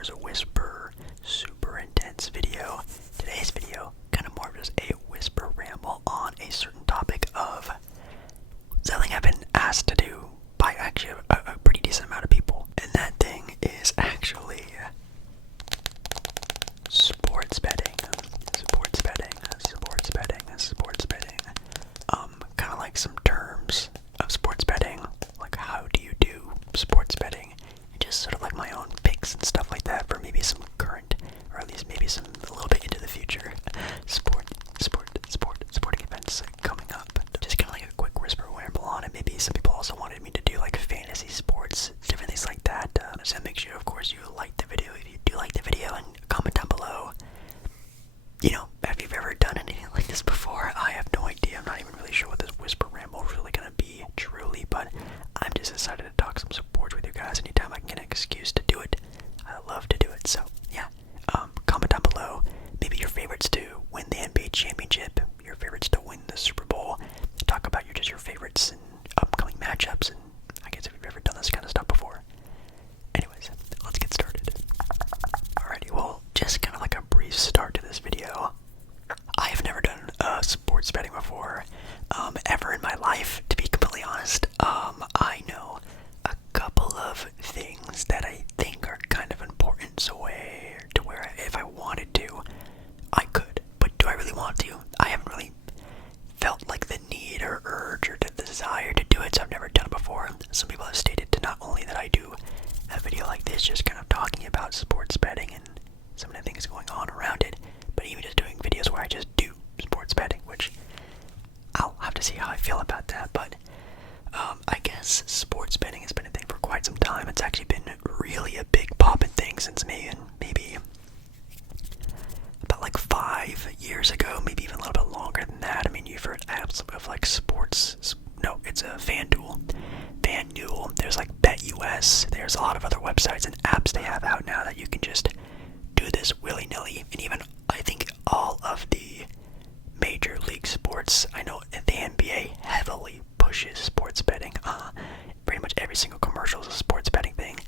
Whispers Whisper super intense video. Today's video, kind of more of just a whisper ramble on a certain topic of something I've been asked to do by actually a pretty decent amount of people. And that thing is actually sports betting. Sports betting. Sports betting. Sports betting. Kind of like some terms of sports betting, like how do you do sports betting, and just sort of like my own picks and stuff like that for maybe some current, or at least maybe some a little bit into the future sporting events coming up. Just kind of like a quick whisper ramble on it. Maybe some people also wanted me to do like fantasy sports, different things like that. So make sure, of course, you like the video if you do like the video, and comment down below. You know, have you ever done anything like this before? I have no idea. I'm not even really sure what this whisper ramble is really gonna be, truly, but I'm just excited to talk some sports with you guys anytime I can get an excuse to do it. I love to do it, so yeah. Comment down below, maybe your favorites to win the NBA championship, your favorites to win the Super Bowl. Talk about your favorites and upcoming matchups, and I guess if you've ever done this kind of stuff before. Anyways, let's get started. Alrighty, well, just kind of like a brief start to this video. I have never done sports betting before, ever in my life, to be completely honest. I know a couple of things that I think are kind of important, so to where if I wanted to, I could. But do I really want to? I haven't really felt like the need or urge or the desire to do it, so I've never done it before. Some people have stated to not only that I do a video like this, just kind of talking about sports betting and some of the things going on around it, but even just doing videos where I just do sports betting, which I'll have to see how I feel about that. But I guess sports betting has been a thing for quite some time. It's actually been really a big poppin' thing since maybe about like 5 years ago, maybe even a little bit longer than that. I mean, you've heard apps of like sports. No, it's a FanDuel. There's like BetUS. There's a lot of other websites and apps they have out now that you can just do this willy-nilly. And even I think all of the major league sports, I know the NBA heavily pushes sports betting. Pretty much every single commercial is a sports betting thing.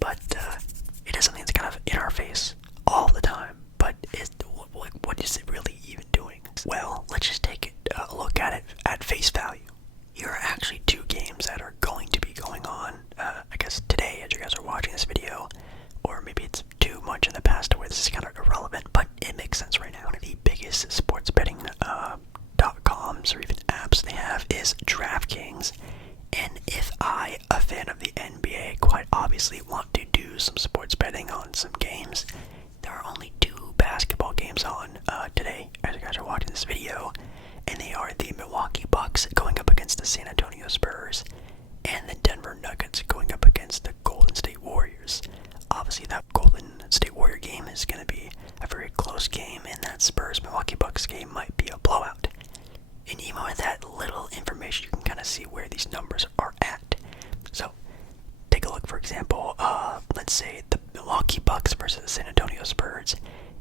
But it is something that's kind of in our face all the time. But what is it really even doing? Well, let's just take a look at it at face value. Here are actually two games that are going to be going on, I guess today as you guys are watching this video, or maybe it's too much in the past to where this is kind of irrelevant, but it makes sense right now. One of the biggest sports betting .coms or even apps they have is DraftKings, and if I, a fan of the NBA, quite obviously want to do some sports betting on some games, there are only two basketball games on today as you guys are watching this video, and they are the Milwaukee Bucks going up against the San Antonio Spurs, and the Denver Nuggets going up against the Golden State Warriors. Obviously, that Golden State Warrior game is going to be a very close game, and that Spurs-Milwaukee Bucks game might be a blowout. And even with that little information, you can kind of see where these numbers are at. So, take a look, for example, let's say the Milwaukee Bucks versus the San Antonio Spurs.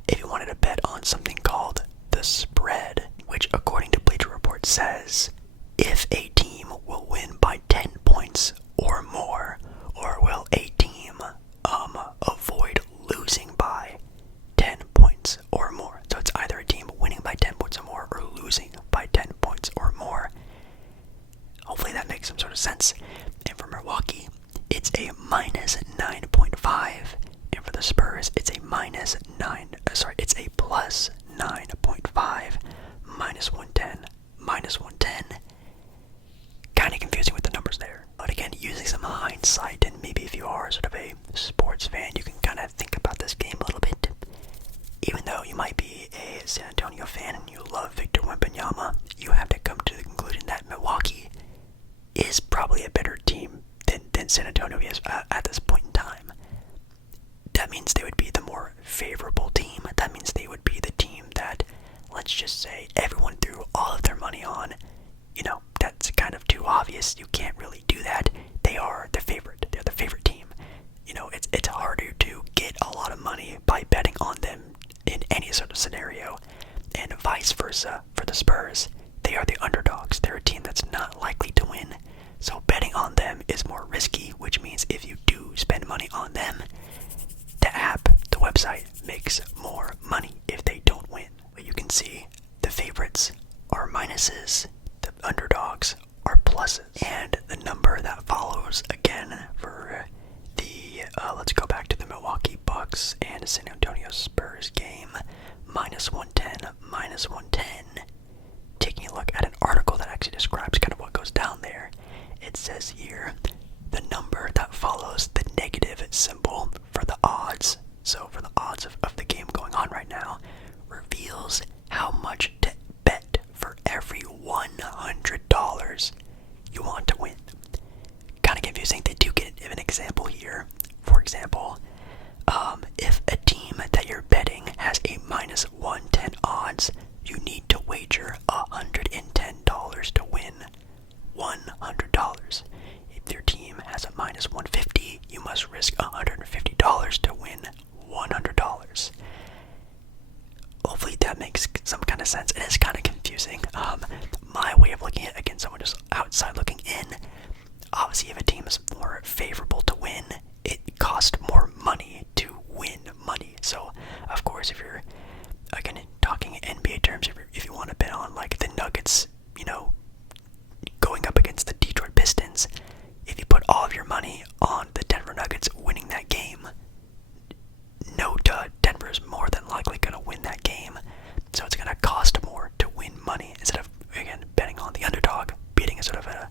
If you wanted to bet on something called the spread, which according to Bleacher Report says, if a team will win by 10 points or more, or will a team avoid losing by 10 points or more. So it's either a team winning by 10 points or more or losing by 10 points or more. Hopefully that makes some sort of sense. And for Milwaukee, it's a minus 9.5. And for the Spurs, it's a it's a plus 9.5. Minus 110. Minus 110. Kind of confusing with the numbers there. But again, using some hindsight, and maybe if you are sort of a sports fan, you can kind of think about this game a little bit. Even though you might be a San Antonio fan and you love Victor Wembanyama, you have to come to the conclusion that Milwaukee is probably a better team than San Antonio is at this point in time. That means they would be the more favorable team. That means they would be the team that, let's just say, everyone threw all of their money on. You know, that's kind of too obvious. You can't really do that. They are the favorite. They're the favorite team. You know, it's harder to get a lot of money by betting on them in any sort of scenario. And vice versa for the Spurs. They are the underdogs. They're a team that's not likely to win. So betting on them is more risky, which means if you do spend money on them, the app makes more money if they don't win. But you can see the favorites are minuses, the underdogs are pluses. And the number that follows again for the, let's go back to the Milwaukee Bucks and San Antonio Spurs game, -110, -110. Taking a look at an article that actually describes kind of what goes down there, it says here, the number that follows the negative symbol for the odds, so for the odds of the game going on right now, reveals how much to bet for every $100 you want to win. Kind of confusing. They do get an example here. For example, if a team that you're betting has a -110 odds, you need to wager $110 to win $100. If your team has a -150, you must risk $150 to win $100. Hopefully that makes some kind of sense. It is kind of confusing. My way of looking at it, again, someone just outside looking in, obviously if a team is more favorable to win, it costs more money to win money. So, of course, if you're, again, talking in NBA terms, if you want to bet on, like, the Nuggets, going up against the Detroit Pistons, if you put all of your money on the Denver Nuggets winning that game, no duh, Denver's more than likely going to win that game. So it's going to cost more to win money instead of, again, betting on the underdog, beating a sort of an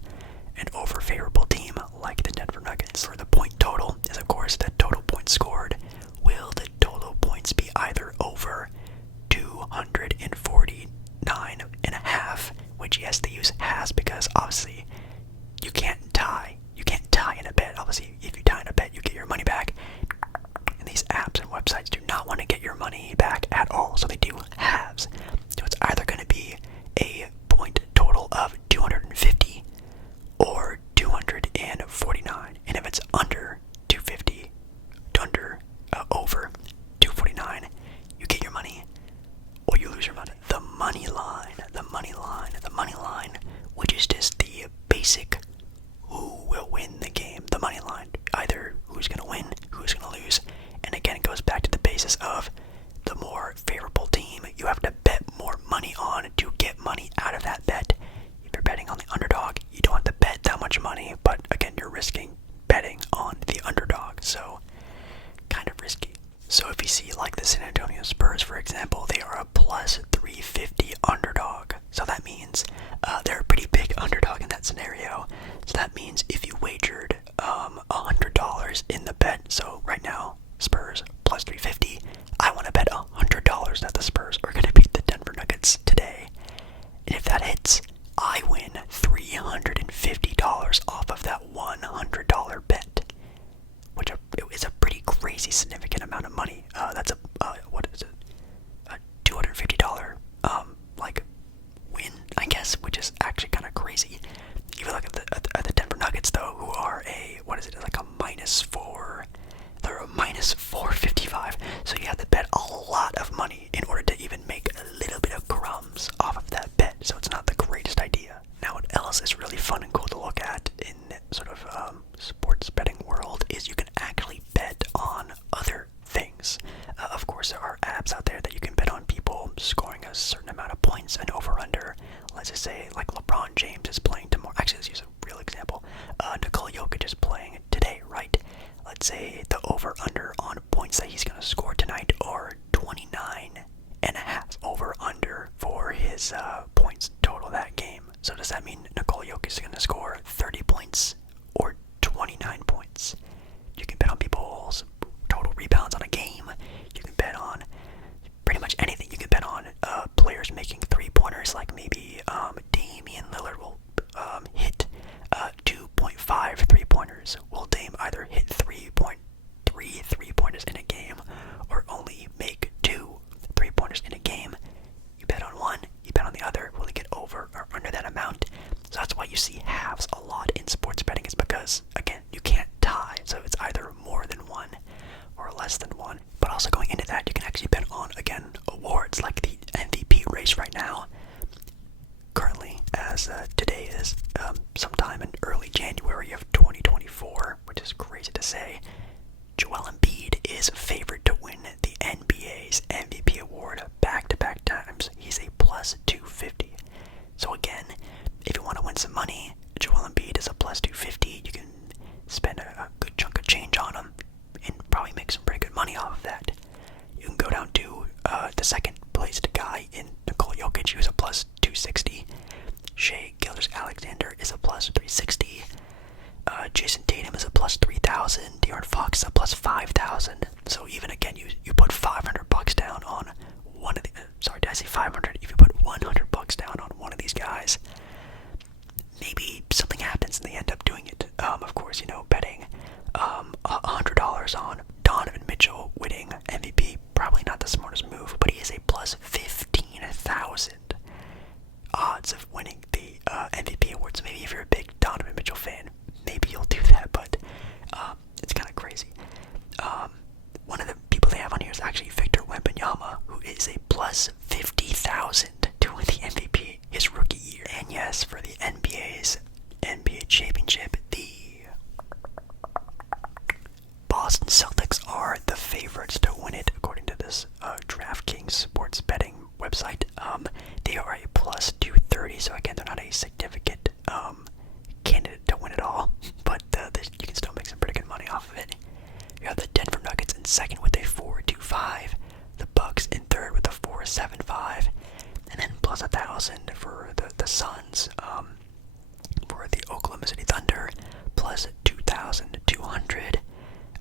over-favorable team like the Denver Nuggets. For the point total is, of course, the total points scored. Will the total points be either over 249.5, which, yes, they use has because obviously you can't tie. You can't tie in a bet. Obviously, if you tie in a bet, you get your money back. And these apps and websites do not want to get your money back at all, so they do halves. So it's either going to be a point total of 250 or 249. And if it's under 250, over 249, you get your money or you lose your money. The money line, which is just the basic who will win the game. The money line, either who's going to win, who's going to lose. And again, it goes back to the basis of the more favorable team you have to bet more money on to get money out of that bet. If you're betting on the underdog, you don't have to bet that much money, but again, you're risking betting on the underdog, so kind of risky. So if you see like the San Antonio Spurs, for example, they are a +350 underdog. So that means they're a pretty big underdog in that scenario. So that means if you wagered $100 in the bet, so right now, Spurs +350, I want to bet $100 that the Spurs are going to beat the Denver Nuggets today. And if that hits, I win $350 off of that $100 bet, which is a pretty crazy significant amount of money. That's a $250 like win, I guess, which is actually kind of crazy. If you look at the Denver Nuggets though, who are it's like a -4. They're a -455. So you have to bet a lot of money in order to even make a little bit of crumbs off of that bet. So it's not the greatest idea. Now, what else is really fun and cool to look at in sort of sports betting world is you can actually bet on other things. Of course, there are apps out there that you can bet on people scoring a certain amount of points, an over-under. Let's just say like LeBron James is playing tomorrow. Actually, let's use a real example. Nikola Jokic is playing today, right? Let's say the over-under on points that he's going to score tonight are 29.5 over-under for his points total that game. So does that mean Nikola Jokic is going to score 30 points or 29 points? You can bet on people's total rebounds on a game. You can bet on pretty much anything. You can bet on players making three-pointers, like maybe Damian Lillard will hit 2.5 three-pointers. Will Dame either hit 3.3 three-pointers in a game or only make 2 three-pointers in a game? You bet on one, you bet on the other. Will he get over or under that amount? So that's why you see halves second placed guy in Nikola Jokic, who's a plus 260. Shea Gilgeous-Alexander is a plus 360. Jason Tatum is a plus 3,000. De'Aaron Fox is a plus 5,000. So even again, you put $500 down on one of the. Sorry, did I say 500? If you put $100 down on one of these guys, maybe something happens and they end up doing it. Of course, betting $100 on Donovan Mitchell winning MVP, probably not the smartest move, but he is a plus 15,000 odds of winning the MVP award. So maybe if you're a big Donovan Mitchell fan, maybe you'll do that, but it's kind of crazy. One of the people they have on here is actually Victor Wembanyama, who is a plus 50,000 to win the MVP his rookie year. And yes, for the NBA's NBA championship, the Boston Celtics are the favorites to win it, according to this DraftKings sports betting website. They are a plus 230, so again, they're not a significant candidate to win it all, but you can still make some pretty good money off of it. You have the Denver Nuggets in second with a 4.25, the Bucks in third with a 4.75, and then plus 1,000 for the Suns. For the Oklahoma City Thunder, plus 2,200.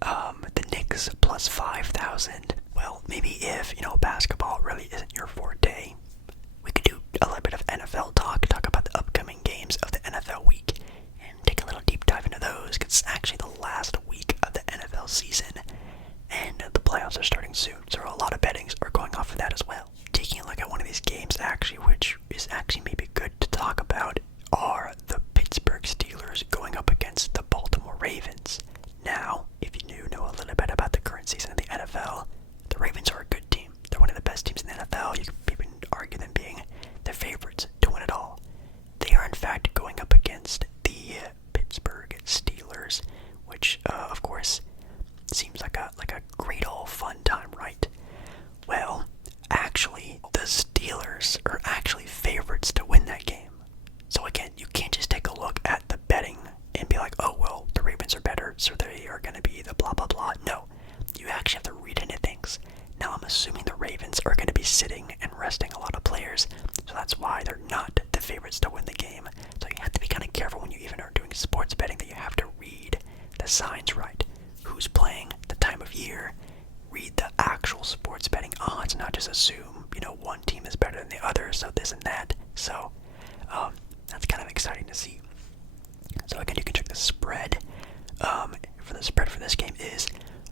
The Knicks plus 5,000. Well, maybe if basketball really isn't your forte, we could do a little bit of NFL talk about the upcoming games of the NFL week, and take a little deep dive into those, because it's actually the last week of the NFL season, and the playoffs are starting soon, so a lot of bettings are going off of that as well. Taking a look at one of these games, actually, which is actually maybe good to talk about, are the Pittsburgh Steelers going up against the Baltimore Ravens. Now, if you know a little bit about the current season of the NFL, the Ravens are a good team. They're one of the best teams in the NFL. You could even argue them being the favorites to win it all. They are in fact going up against the Pittsburgh Steelers, which of course seems like a great old fun time, right? Well, actually, the Steelers are actually favorites to win that game. So again, you can't just take a look at the betting and be like, oh well, the Ravens are better, so they are going to be the blah blah blah. No, you actually have to read into things. Now I'm assuming the Ravens are going to be sitting and resting a lot of players, so that's why they're not the favorites to win the game. So you have to be kind of careful when you even are doing sports betting, that you have to read the signs right. Who's playing, the time of year, read the actual sports betting odds, not just assume, one team is better than the other, so this and that. So that's kind of exciting to see. So again, you can check the spread. For the spread for this game is,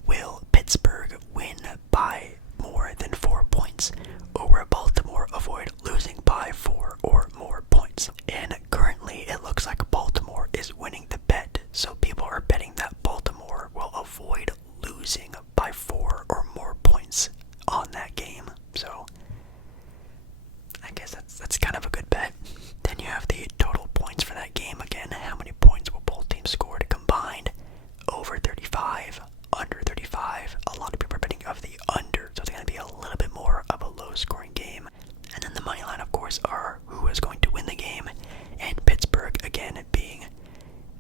will Pittsburgh win by more than 4 points, or will Baltimore avoid losing by 4 or more points? And currently it looks like Baltimore is winning the bet, so people are betting that Baltimore will avoid losing by 4 or more points on that game. So I guess that's kind of a good bet. Then you have the total points for that game. Again, how many points will both teams score combined? Over 35, under 35. A lot of people are betting of the under, so it's going to be a little bit more of a low-scoring game. And then the money line, of course, are who is going to win the game. And Pittsburgh, again, being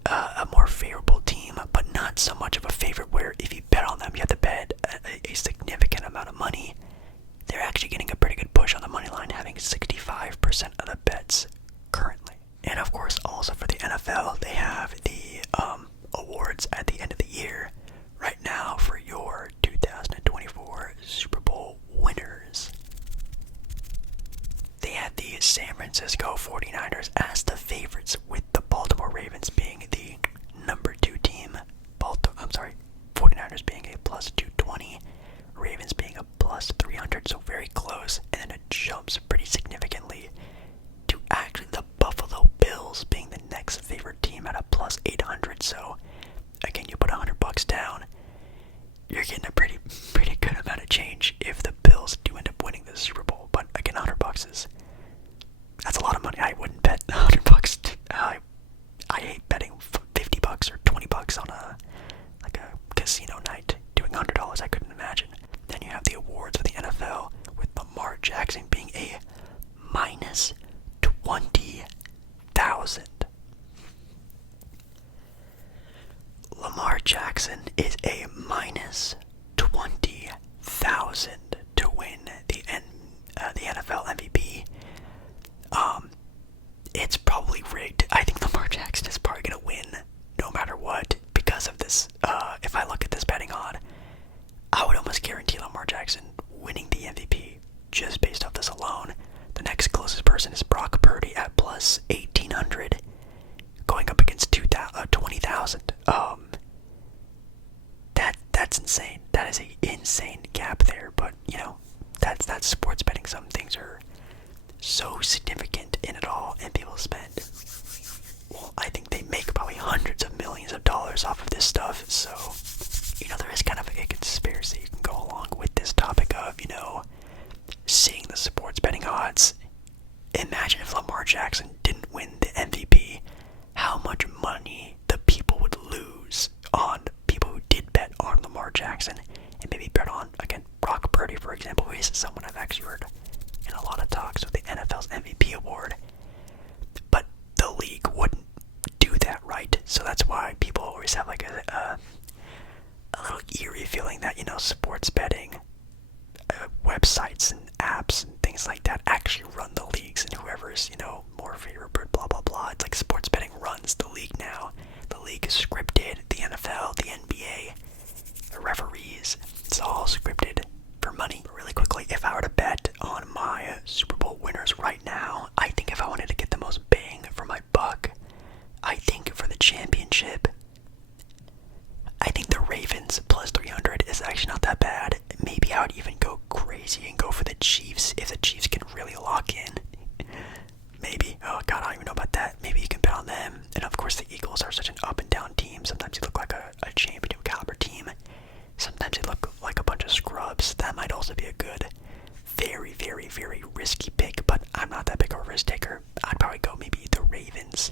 a more favorable team, but not so much of a favorite where if you bet on them, you have to bet a significant amount of money. They're actually getting a pretty good push on the money line, having 65% of the bets currently. And of course, also for the NFL, they have the awards at the end of the year right now for your 2024 Super Bowl winners. They had the San Francisco 49ers as the favorites, with the Baltimore Ravens being the number 2 team. 49ers being a plus 220, Ravens being a plus 300, so very close, and then it jumps pretty significantly to actually the Buffalo Bills being the next favorite team at a plus 800. So again, you put $100 down, you're getting a pretty good amount of change if the Bills do end up winning the Super Bowl. But again, $100 that's a lot of money. I wouldn't bet $100. I hate betting $50 or $20 on a casino night. Doing $100, I couldn't imagine. Then you have the awards for the NFL, with Lamar Jackson being a minus 20,000. Lamar Jackson is a minus 20,000 to win the insane. That is an insane gap there. But that's sports betting. Some things are so significant in it all, and people spend. Well, I think they make probably hundreds of millions of dollars off of this stuff. So, there is kind of a conspiracy you can go along with this topic of, seeing the sports betting odds. Imagine if Lamar Jackson didn't win the MVP, how much money the people would lose on people who did bet on Lamar Jackson and maybe bet on, again, Brock Purdy, for example, who is someone I've actually heard in a lot of talks with the NFL's MVP award. But the league wouldn't do that, right? So that's why people always have like a little eerie feeling that, sports betting websites and apps and things like that actually run the leagues, and whoever's, more favored, blah, blah, blah. It's like sports betting runs the league now. The league is scripted, the NFL, the NBA, the referees, it's all scripted for money. But really quickly, if I were to bet on my Super Bowl winners right now, I think if I wanted to get the most bang for my buck, I think for the championship, I think the Ravens plus 300 is actually not that bad. Maybe I would even go crazy and go for the Chiefs if the Chiefs can really lock in. Maybe. Oh god, I don't even know about that. Maybe you can bet on them. And of course the Eagles are such an up and down team. Sometimes they look like a championship caliber team. Sometimes they look like a bunch of scrubs. That might also be a good, very, very, very risky pick, but I'm not that big of a risk taker. I'd probably go maybe the Ravens,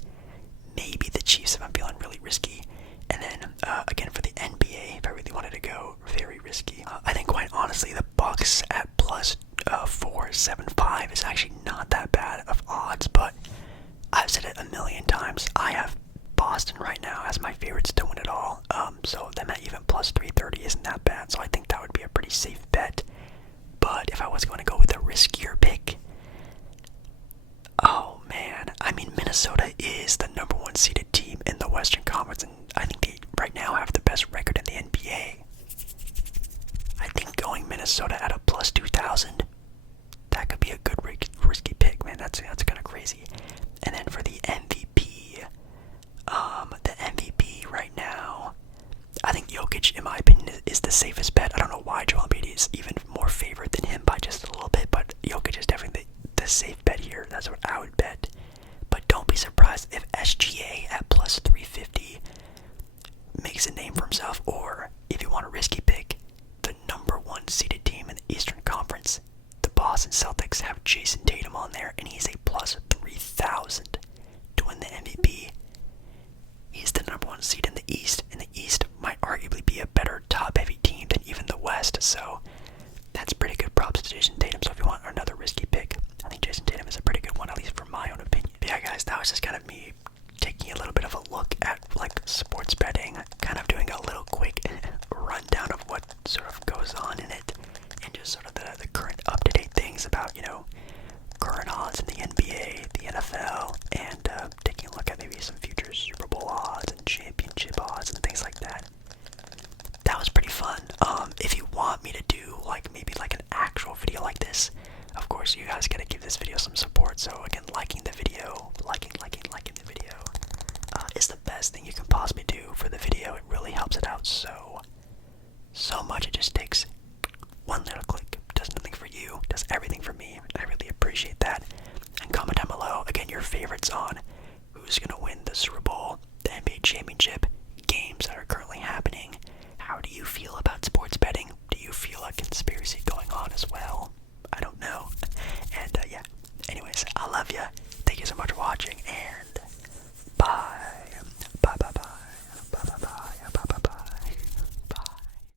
maybe the Chiefs if I'm feeling really risky. And then, again, for the NBA, if I really wanted to go very risky, I think quite honestly, the Bucks at plus 475 is actually not that bad of odds, but I've said it a million times. I have Boston right now as my favorites to win it all, so them at even plus 330 isn't that bad, so I think that would be a pretty safe bet. But if I was going to go with a riskier pick, oh man, I mean, Minnesota is the number one seeded team in the Western Conference, and I think they right now have the best record in the NBA. I think going Minnesota at a plus 2,000, that could be a good risky pick, man. That's kind of crazy. And then for the MVP, right now, I think Jokic, in my opinion, is the safest bet. I don't know why Joel Embiid is even more favored than him by just a little bit, but Jokic is definitely the safe bet here. That's what I would bet. But don't be surprised if SGA at plus 350 makes a name for himself, or if you want a risky pick, the number one seeded team in the Eastern Conference, the Boston Celtics, have Jason Tatum on there, and he's a plus 3,000 to win the MVP. He's the number one seed in the East, and the East might arguably be a better top-heavy team than even the West, so that's pretty good props to Jason Tatum. So if you want another risky pick, I think Jason Tatum is a pretty good one, at least from my own opinion. But yeah, guys, that was just kind of me taking a little bit of a look at like sports betting, kind of doing a little quick rundown of what sort of goes on in it, and just sort of the current up-to-date things about, current odds in the NBA, the NFL, and taking a look at maybe some future Super Bowl odds and championship odds and things like that. That was pretty fun. If you want me to do maybe an actual video like this, of course you guys gotta give this video some support. So again, liking the video, liking the video is the best thing you can possibly do for the video. It really helps it out so much. It just takes one little click. Does nothing for you, does everything for me. I really appreciate that. And comment down below again your favorites on who's gonna win the Super Bowl, the NBA championship, games that are currently happening. How do you feel about sports betting? Do you feel a conspiracy going on as well? I don't know. And yeah, anyways, I love ya. Thank you so much for watching, and